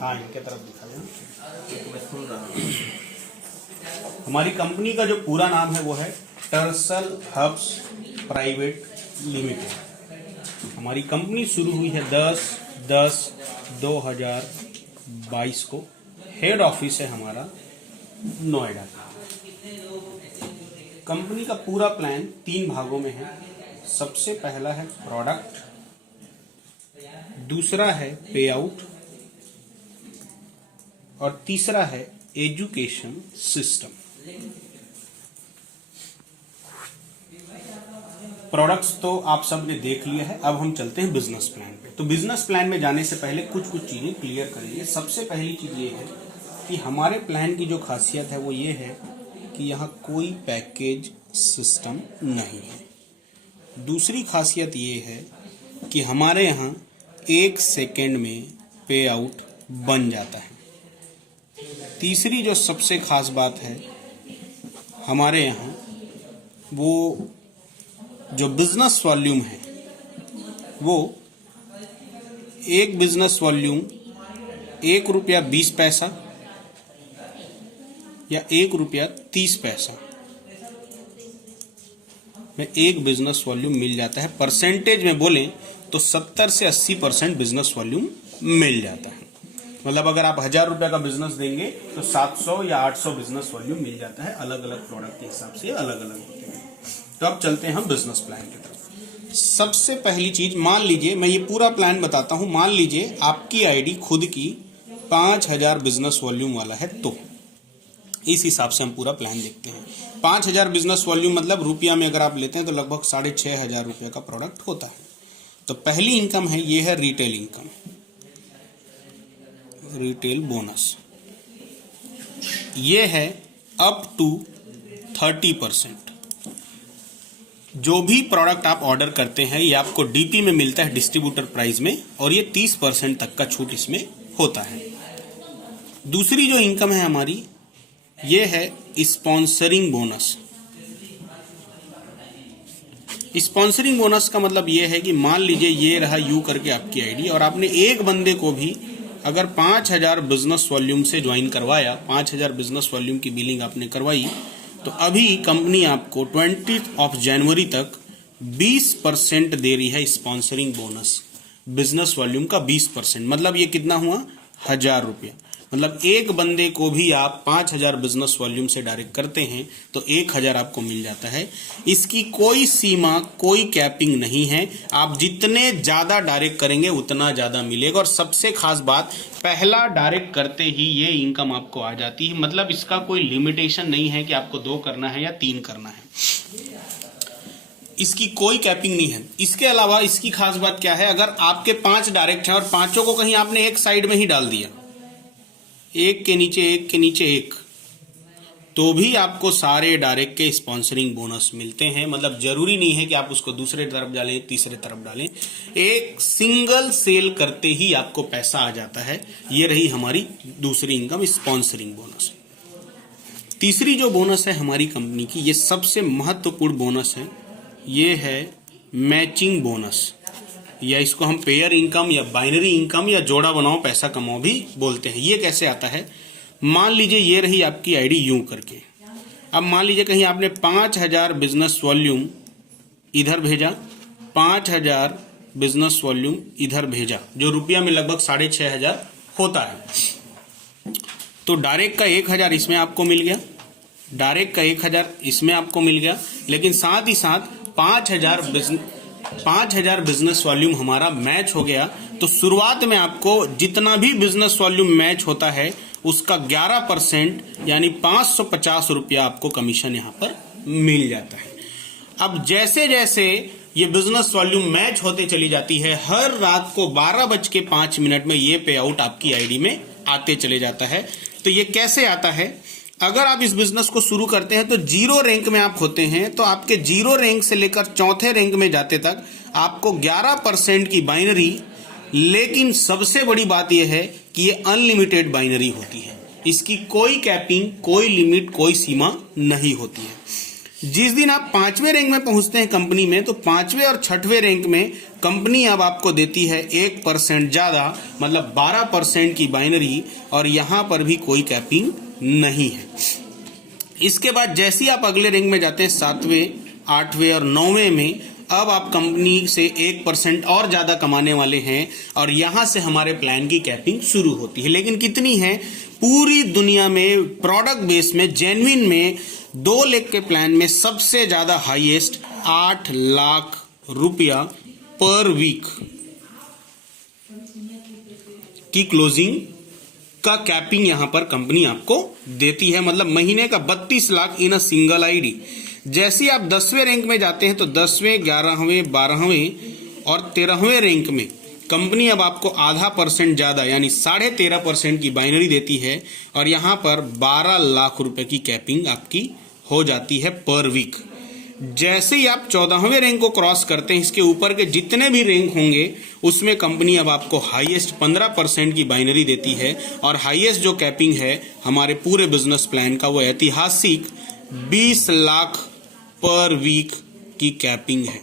हाँ, इनके तरफ दिखा देना, मैं सुन रहा हूँ। हमारी कंपनी का जो पूरा नाम है वो है टर्सल हब्स प्राइवेट लिमिटेड। हमारी कंपनी शुरू हुई है 10/10/2022 को। हेड ऑफिस है हमारा नोएडा। कंपनी का पूरा प्लान 3 भागों में है। सबसे पहला है प्रोडक्ट, दूसरा है पे आउट और तीसरा है एजुकेशन सिस्टम। प्रोडक्ट्स तो आप सब ने देख लिया है। अब हम चलते हैं बिजनेस प्लान पे। तो बिजनेस प्लान में जाने से पहले कुछ चीजें क्लियर करेंगे। सबसे पहली चीज ये है कि हमारे प्लान की जो खासियत है वो ये है कि यहाँ कोई पैकेज सिस्टम नहीं है। दूसरी खासियत ये है कि हमारे यहाँ 1 सेकेंड में पे आउट बन जाता है। तीसरी जो सबसे खास बात है हमारे यहाँ, वो जो बिजनेस वॉल्यूम है वो एक बिजनेस वॉल्यूम ₹1.20 या ₹1.30 में एक बिजनेस वॉल्यूम मिल जाता है। परसेंटेज में बोलें तो 70 से 80% बिजनेस वॉल्यूम मिल जाता है। मतलब अगर आप 1000 रुपये का बिजनेस देंगे तो 700 या 800 बिजनेस वॉल्यूम मिल जाता है। अलग अलग प्रोडक्ट के हिसाब से अलग अलग होते हैं। तो अब चलते हैं हम बिजनेस प्लान की तरफ। सबसे पहली चीज, मान लीजिए मैं ये पूरा प्लान बताता हूं। मान लीजिए आपकी आईडी खुद की 5000 बिजनेस वॉल्यूम वाला है, तो इस हिसाब से हम पूरा प्लान देखते हैं। 5000 बिजनेस वॉल्यूम मतलब रुपया में अगर आप लेते हैं तो लगभग 6500 रुपये का प्रोडक्ट होता है। तो पहली इनकम है, ये है रिटेल इनकम, रिटेल बोनस। ये है अप टू 30%। जो भी प्रोडक्ट आप ऑर्डर करते हैं ये आपको डीपी में मिलता है, डिस्ट्रीब्यूटर प्राइस में, और ये 30% तक का छूट इसमें होता है। दूसरी जो इनकम है हमारी, ये है स्पॉन्सरिंग बोनस। स्पॉन्सरिंग बोनस का मतलब ये है कि मान लीजिए ये रहा यू करके आपकी आईडी, और आपने एक बंदे को भी अगर 5000 बिजनेस वॉल्यूम से ज्वाइन करवाया, 5000 बिजनेस वॉल्यूम की बिलिंग आपने करवाई, तो अभी कंपनी आपको 20 जनवरी तक 20% दे रही है स्पॉन्सरिंग बोनस। बिजनेस वॉल्यूम का 20%, मतलब ये कितना हुआ, 1000 रुपया। मतलब एक बंदे को भी आप 5000 बिजनेस वॉल्यूम से डायरेक्ट करते हैं तो 1000 आपको मिल जाता है। इसकी कोई सीमा, कोई कैपिंग नहीं है। आप जितने ज्यादा डायरेक्ट करेंगे उतना ज्यादा मिलेगा। और सबसे खास बात, पहला डायरेक्ट करते ही ये इनकम आपको आ जाती है। मतलब इसका कोई लिमिटेशन नहीं है कि आपको 2 करना है या 3 करना है। इसकी कोई कैपिंग नहीं है। इसके अलावा इसकी खास बात क्या है, अगर आपके 5 डायरेक्ट हैं और पांचों को कहीं आपने एक साइड में ही डाल दिया, एक के नीचे एक के नीचे एक, तो भी आपको सारे डायरेक्ट के स्पॉन्सरिंग बोनस मिलते हैं। मतलब जरूरी नहीं है कि आप उसको दूसरे तरफ डालें, तीसरे तरफ डालें। एक सिंगल सेल करते ही आपको पैसा आ जाता है। ये रही हमारी दूसरी इनकम, स्पॉन्सरिंग बोनस। तीसरी जो बोनस है हमारी कंपनी की, ये सबसे महत्वपूर्ण बोनस है। ये है मैचिंग बोनस, या इसको हम पेयर इनकम या बाइनरी इनकम या जोड़ा बनाओ पैसा कमाओ भी बोलते हैं। ये कैसे आता है, मान लीजिए ये रही आपकी आईडी यूं करके। अब मान लीजिए कहीं आपने 5000 बिजनेस वॉल्यूम इधर भेजा, 5000 बिजनेस वॉल्यूम इधर भेजा, जो रुपया में लगभग 6500 होता है। तो डायरेक्ट का 1000 इसमें आपको मिल गया, डायरेक्ट का 1000 इसमें आपको मिल गया। लेकिन साथ ही साथ 5000 बिजनेस वॉल्यूम हमारा मैच हो गया। तो शुरुआत में आपको जितना भी बिजनेस वॉल्यूम मैच होता है उसका 11% यानी 550 रुपया आपको कमीशन यहां पर मिल जाता है। अब जैसे जैसे ये बिजनेस वॉल्यूम मैच होते चली जाती है, हर रात को 12:05 में ये पे आउट आपकी आईडी में आते चले जाता है। तो ये कैसे आता है, अगर आप इस बिजनेस को शुरू करते हैं तो 0 रैंक में आप होते हैं, तो आपके 0 रैंक से लेकर 4थे रैंक में जाते तक आपको 11% की बाइनरी, लेकिन सबसे बड़ी बात यह है कि ये अनलिमिटेड बाइनरी होती है। इसकी कोई कैपिंग, कोई लिमिट, कोई सीमा नहीं होती है। जिस दिन आप 5वें रैंक में पहुंचते हैं कंपनी में, तो 5वें और 6वें रैंक में कंपनी अब आपको देती है 1% ज़्यादा, मतलब 12% की बाइनरी, और यहाँ पर भी कोई कैपिंग नहीं है। इसके बाद जैसे ही आप अगले रैंक में जाते हैं 7वें, 8वें और 9वें में, अब आप कंपनी से 1% और ज़्यादा कमाने वाले हैं और यहाँ से हमारे प्लान की कैपिंग शुरू होती है। लेकिन कितनी है? पूरी दुनिया में प्रोडक्ट बेस में जेन्युइन में 2 लाख के प्लान में सबसे ज़्यादा हाईएस्ट 8 लाख रुपया पर वीक की क्लोजिंग का कैपिंग यहां पर कंपनी आपको देती है, मतलब महीने का 32 लाख इन अ सिंगल आईडी। जैसे आप 10वें रैंक में जाते हैं तो 10वें, 11वें, 12वें और 13वें रैंक में कंपनी अब आपको आधा % ज़्यादा यानी 13.5% की बाइनरी देती है और यहाँ पर 12 लाख रुपए की कैपिंग आपकी हो जाती है पर वीक। जैसे ही आप 14वें रैंक को क्रॉस करते हैं, इसके ऊपर के जितने भी रैंक होंगे उसमें कंपनी अब आपको हाईएस्ट 15% की बाइनरी देती है और हाईएस्ट जो कैपिंग है हमारे पूरे बिजनेस प्लान का वो ऐतिहासिक 20 लाख पर वीक की कैपिंग है।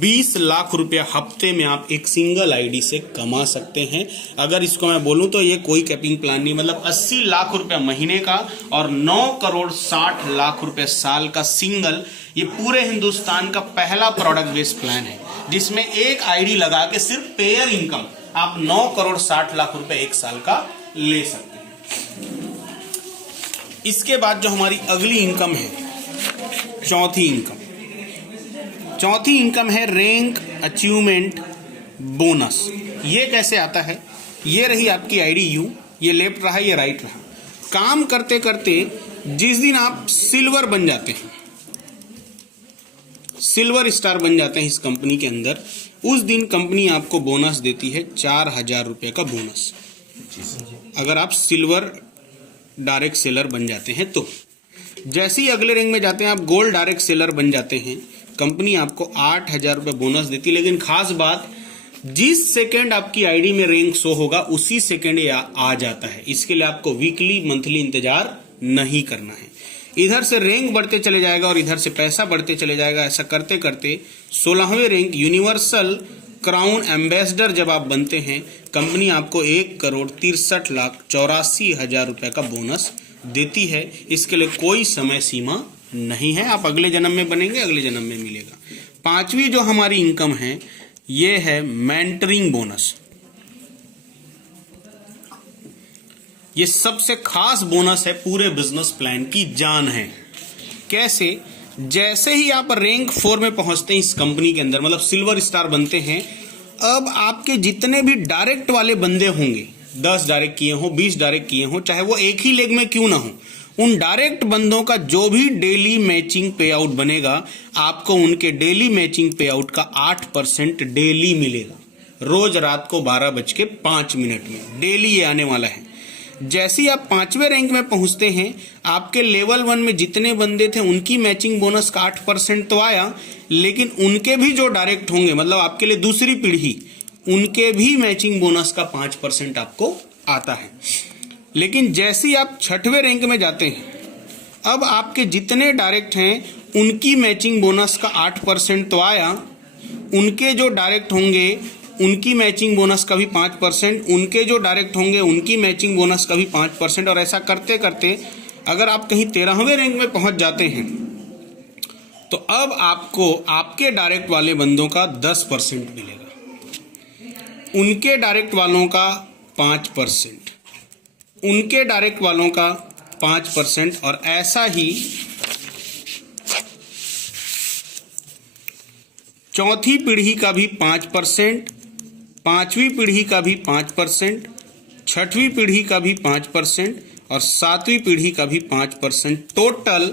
20 लाख रुपया हफ्ते में आप एक सिंगल आईडी से कमा सकते हैं। अगर इसको मैं बोलूं तो ये कोई कैपिंग प्लान नहीं, मतलब 80 लाख रुपया महीने का और 9 करोड़ 60 लाख रुपए साल का सिंगल, ये पूरे हिंदुस्तान का पहला प्रोडक्ट बेस्ड प्लान है जिसमें एक आईडी लगा के सिर्फ पेयर इनकम आप 9 करोड़ 60 लाख रुपए एक साल का ले सकते हैं। इसके बाद जो हमारी अगली इनकम है, चौथी इनकम है रैंक अचीवमेंट बोनस। ये कैसे आता है? ये रही आपकी आईडी यू, ये लेफ्ट रहा, ये राइट रहा। काम करते करते जिस दिन आप सिल्वर बन जाते हैं, सिल्वर स्टार बन जाते हैं इस कंपनी के अंदर, उस दिन कंपनी आपको बोनस देती है 4000 रुपए का बोनस, अगर आप सिल्वर डायरेक्ट सेलर बन जाते हैं तो। जैसे ही अगले रैंक में जाते हैं आप गोल्ड डायरेक्ट सेलर बन जाते हैं, कंपनी आपको 8000 रुपए बोनस देती है। लेकिन खास बात, जिस सेकंड आपकी आईडी में रैंक शो होगा उसी सेकंड ये आ जाता है। इसके लिए आपको वीकली मंथली इंतजार नहीं करना है। इधर से रैंक बढ़ते चले जाएगा और इधर से पैसा बढ़ते चले जाएगा। ऐसा करते करते 16वें रैंक यूनिवर्सल क्राउन एम्बेसडर जब आप बनते हैं, कंपनी आपको 1 करोड़ 63 लाख 84 हजार रुपए का बोनस देती है। इसके लिए कोई समय सीमा नहीं है, आप अगले जन्म में बनेंगे, अगले जन्म में मिलेगा। 5वीं जो हमारी इनकम है ये है मेंटरिंग बोनस। ये सबसे खास बोनस है, पूरे बिजनेस प्लान की जान है। कैसे? जैसे ही आप रैंक 4 में पहुंचते हैं इस कंपनी के अंदर, मतलब सिल्वर स्टार बनते हैं, अब आपके जितने भी डायरेक्ट वाले बंदे होंगे, 10 डायरेक्ट किए हो, 20 डायरेक्ट किए हो, चाहे वो एक ही लेग में क्यों ना हो, उन डायरेक्ट बंदों का जो भी डेली मैचिंग पे आउट बनेगा, आपको उनके डेली मैचिंग पे आउट का 8% डेली मिलेगा। रोज रात को 12:05 में डेली ये आने वाला है। जैसे ही आप 5वें रैंक में पहुंचते हैं, आपके लेवल 1 में जितने बंदे थे उनकी मैचिंग बोनस का 8% तो आया, लेकिन उनके भी जो डायरेक्ट होंगे, मतलब आपके लिए दूसरी पीढ़ी, उनके भी मैचिंग बोनस का 5% आपको आता है। लेकिन जैसे ही आप 6वें रैंक में जाते हैं, अब आपके जितने डायरेक्ट हैं उनकी मैचिंग बोनस का 8% तो आया, उनके जो डायरेक्ट होंगे उनकी मैचिंग बोनस का भी 5%, उनके जो डायरेक्ट होंगे उनकी मैचिंग बोनस का भी 5%, और ऐसा करते करते अगर आप कहीं 13वें रैंक में पहुंच जाते हैं तो अब आपको आपके डायरेक्ट वाले बंदों का 10% मिलेगा, उनके डायरेक्ट वालों का 5%, उनके डायरेक्ट वालों का 5%, और ऐसा ही चौथी पीढ़ी का भी 5%, 5वीं पीढ़ी का भी 5%, 6वीं पीढ़ी का भी 5% और 7वीं पीढ़ी का भी 5%। टोटल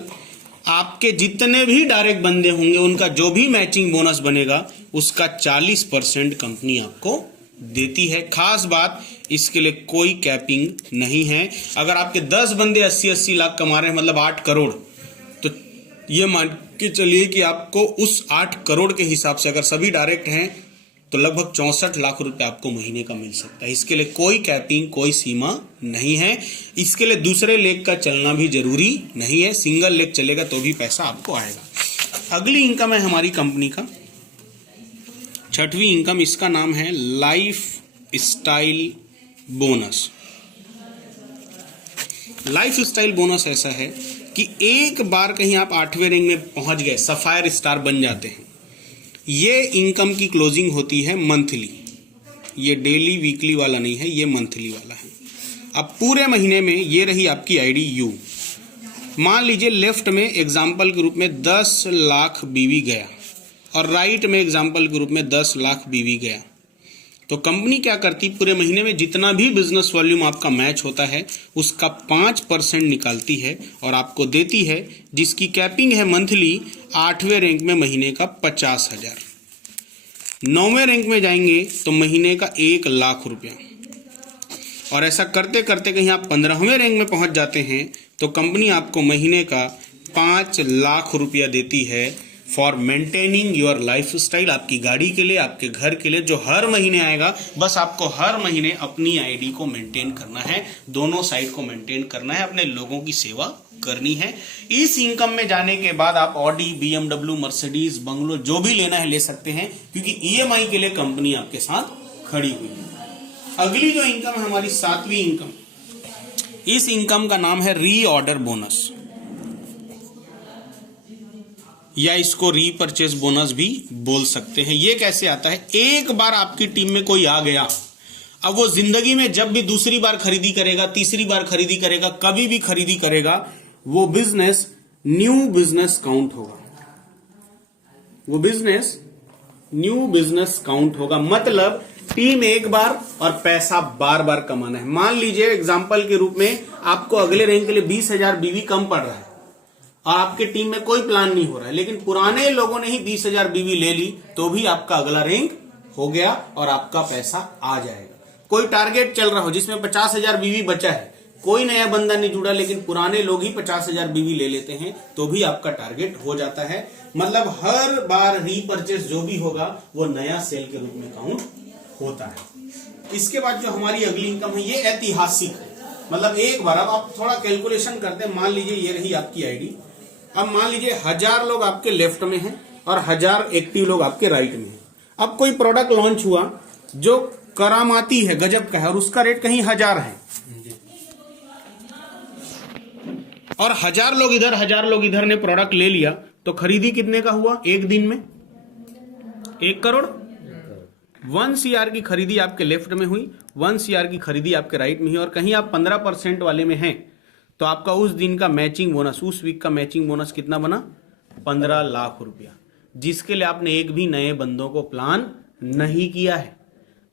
आपके जितने भी डायरेक्ट बंदे होंगे उनका जो भी मैचिंग बोनस बनेगा उसका 40% कंपनी आपको देती है। खास बात, इसके लिए कोई कैपिंग नहीं है। अगर आपके 10 बंदे 80-80 लाख कमा रहे हैं, मतलब 8 करोड़, तो ये मान के चलिए कि आपको उस 8 करोड़ के हिसाब से अगर सभी डायरेक्ट हैं तो लगभग 64 लाख रुपए आपको महीने का मिल सकता है। इसके लिए कोई कैपिंग, कोई सीमा नहीं है। इसके लिए दूसरे लेग का चलना भी जरूरी नहीं है, सिंगल लेग चलेगा तो भी पैसा आपको आएगा। अगली इनकम है हमारी कंपनी का छठवीं इनकम, इसका नाम है life style bonus. Life style bonus ऐसा है कि एक बार कहीं आप 8वें रैंक में पहुंच गए, सफायर स्टार बन जाते हैं, ये इनकम की क्लोजिंग होती है मंथली। ये डेली वीकली वाला नहीं है, ये मंथली वाला है। अब पूरे महीने में ये रही आपकी आईडी यू। मान लीजिए लेफ्ट में एग्जाम्पल के रूप में 10 लाख बीवी गया और राइट में एग्जाम्पल के रूप में 10 लाख बीवी गया, तो कंपनी क्या करती, पूरे महीने में जितना भी बिजनेस वॉल्यूम आपका मैच होता है उसका 5% निकालती है और आपको देती है, जिसकी कैपिंग है मंथली 8वें रैंक में महीने का 50,000। 9वें रैंक में जाएंगे तो महीने का 1 लाख रुपया। और ऐसा करते करते कहीं आप 15वें रैंक में पहुंच जाते हैं तो कंपनी आपको महीने का 5 लाख रुपया देती है for maintaining your life style. आपकी गाड़ी के लिए, आपके घर के लिए, जो हर महीने आएगा। बस आपको हर महीने अपनी आईडी को मेंटेन करना है, दोनों साइड को मेंटेन करना है, अपने लोगों की सेवा करनी है। इस इनकम में जाने के बाद आप ऑडी, BMW, मर्सिडीज, बंगलो जो भी लेना है ले सकते हैं, क्योंकि EMI के लिए कंपनी आपके साथ खड़ी हुई है। अगली जो इनकम है हमारी 7वीं इनकम, इस इनकम का नाम है रीऑर्डर बोनस, या इसको रीपरचेज बोनस भी बोल सकते हैं। ये कैसे आता है, एक बार आपकी टीम में कोई आ गया, अब वो जिंदगी में जब भी दूसरी बार खरीदी करेगा, तीसरी बार खरीदी करेगा, कभी भी खरीदी करेगा, वो बिजनेस न्यू बिजनेस काउंट होगा। वो बिजनेस न्यू बिजनेस काउंट होगा। मतलब टीम एक बार और पैसा बार बार कमाना है। मान लीजिए एग्जांपल के रूप में आपको अगले रैंक के लिए 20,000 बीवी कम पड़ रहा है और आपके टीम में कोई प्लान नहीं हो रहा है, लेकिन पुराने लोगों ने ही 20,000 बीवी ले ली, तो भी आपका अगला रैंक हो गया और आपका पैसा आ जाएगा। कोई टारगेट चल रहा हो जिसमें 50,000 बीवी बचा है, कोई नया बंदा नहीं जुड़ा, लेकिन पुराने लोग ही 50,000 बीवी ले लेते हैं, तो भी आपका टारगेट हो जाता है। मतलब हर बार रीपरचेस जो भी होगा वो नया सेल के रूप में काउंट होता है। इसके बाद जो हमारी अगली इनकम है ये ऐतिहासिक है। मतलब एक बार, अब आप थोड़ा कैलकुलेशन करते हैं, मान लीजिए ये रही आपकी आईडी। अब मान लीजिए 1000 लोग आपके लेफ्ट में हैं और 1000 एक्टिव लोग आपके राइट में हैं। अब कोई प्रोडक्ट लॉन्च हुआ जो करामाती है, गजब का है, और उसका रेट कहीं 1000 है, और 1000 लोग इधर 1000 लोग इधर ने प्रोडक्ट ले लिया, तो खरीदी कितने का हुआ एक दिन में? 1 करोड़। 1 CR की खरीदी आपके लेफ्ट में हुई, 1 CR की खरीदी आपके राइट में हुई, और कहीं आप 15% वाले में हैं तो आपका उस दिन का मैचिंग बोनस, उस वीक का मैचिंग बोनस कितना बना? 15 लाख रुपया, जिसके लिए आपने एक भी नए बंदों को प्लान नहीं किया है,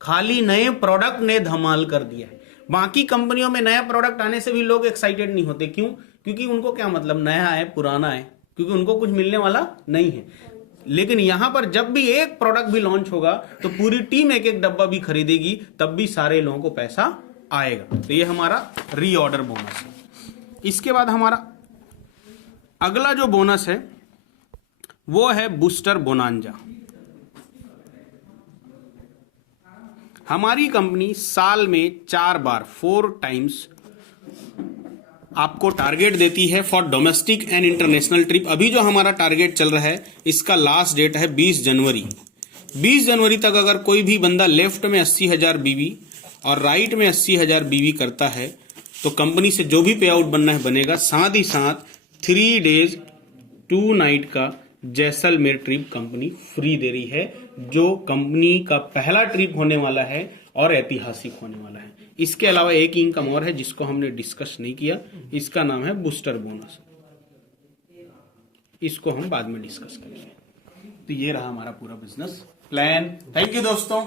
खाली नए प्रोडक्ट ने धमाल कर दिया है। बाकी कंपनियों में नया प्रोडक्ट आने से भी लोग एक्साइटेड नहीं होते, क्यों? क्योंकि उनको क्या मतलब, नया है पुराना है, क्योंकि उनको कुछ मिलने वाला नहीं है। लेकिन यहां पर जब भी एक प्रोडक्ट भी लॉन्च होगा तो पूरी टीम एक एक डब्बा भी खरीदेगी, तब भी सारे लोगों को पैसा आएगा। तो ये हमारा रीऑर्डर बोनस है। इसके बाद हमारा अगला जो बोनस है वो है बूस्टर बोनांजा। हमारी कंपनी साल में 4 बार 4 टाइम्स आपको टारगेट देती है for domestic and international trip. अभी जो हमारा टारगेट चल रहा है इसका लास्ट डेट है 20 जनवरी। 20 जनवरी तक अगर कोई भी बंदा लेफ्ट में 80,000 बीवी और राइट में 80,000 बीवी करता है तो कंपनी से जो भी पे आउट बनना है बनेगा। साथ ही साथ 3 डेज 2 नाइट का जैसलमेर ट्रिप कंपनी फ्री दे रही है, जो कंपनी का पहला ट्रिप होने वाला है और ऐतिहासिक होने वाला है। इसके अलावा एक इनकम और है जिसको हमने डिस्कस नहीं किया, इसका नाम है बूस्टर बोनस। इसको हम बाद में डिस्कस करेंगे। तो ये रहा हमारा पूरा बिजनेस प्लान। थैंक यू दोस्तों।